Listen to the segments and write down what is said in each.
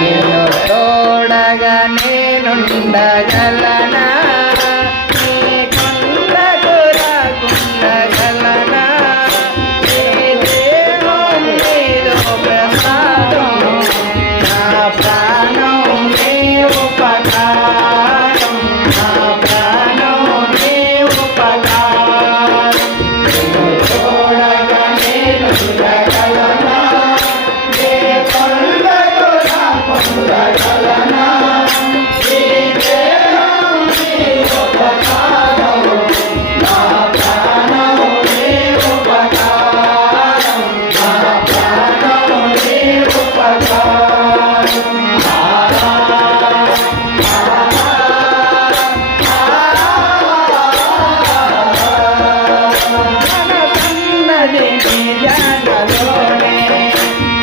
నేను తోడగా నేనుండగలనా నీ కొండకు రాకుండగలనా నీ దేహం నీదో ప్రసాదం నా ప్రాణం నీ ఉపకారం నా ప్రాణం నీ ఉపకారం నేను తోడగా నేనుండగలనా నీ కొండకు రాకుండగలనా నీ దేహం నీ ఉపకారం నా ప్రాణం నీ ఉపకారం నా ప్రాణం నీ ఉపకారం ఉన్నది నీ ధ్యానలోనే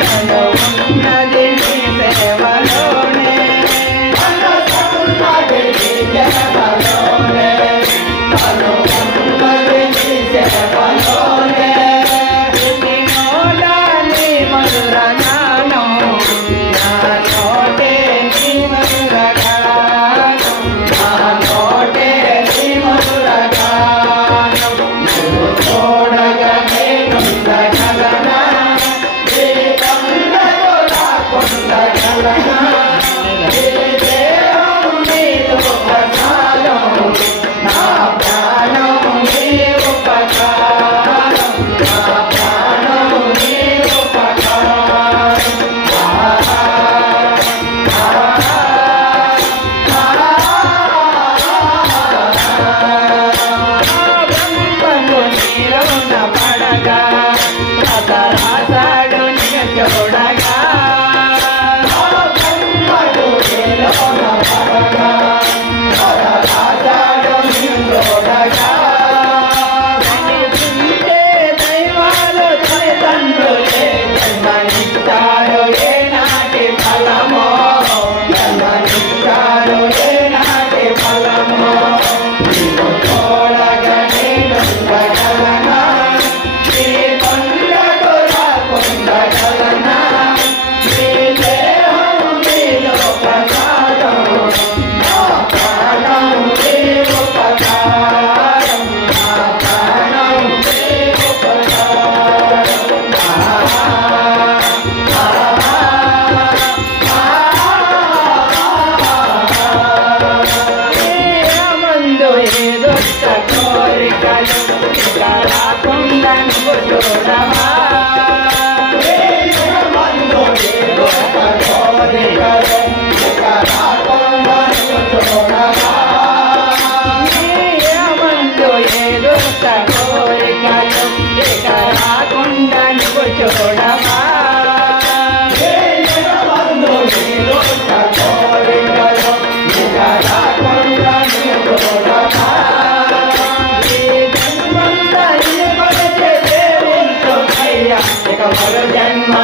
తను ఉన్నది నీ సేవలోనే ఉన్నది నీ సేవలోనే తను ఉన్నది నీ సేవలోనే నీ నోట నీ మధుర గానం నా నోటే నీ మధుర గానం నా నోటే నీ మధుర గానం నువ్వు తోడగా నేనుండగలనా నీ కొండకు రాకుండగలనా నీ దేహం నీదో ప్రసాదం నా ప్రాణం నీ ఉపకారం నా ప్రాణం నీ ఉపకారం బ్రహ్మము నీలోన పడగా రాసాడు నిన్ను చూడగా బ్రహ్మము నీలోన పడగా రాసాడు నిన్ను చూడగా కనిపించే దైవాలు తల్లిదండ్రులే జన్మనిచ్చారు ఏనాటి ఫలమో జన్మనిచ్చారు ఏనాటి ఫలమో నీవు తోడగా నేనుండగలనా నీ కొండకు రాకుండగలనా నీ దేహం నీలో ప్రసాదం నా ప్రాణం నీ ఉపకారం నా ప్రాణం నీ ఉపకారం మందు ఏదొక్క కోరికలు ఇక రాకుండా నువ్వు చూడవా మందు ఏదొక్క కోరికలు ఇక రాకుండా నువ్వు చూడవా మందు ఏదొక్క కోరికలు ఇక రాకుండా నువ్వు చూడవా మందు ఏదొక్క కోరికలు ఇక రాకుండా నువ్వు చూడవా జన్మ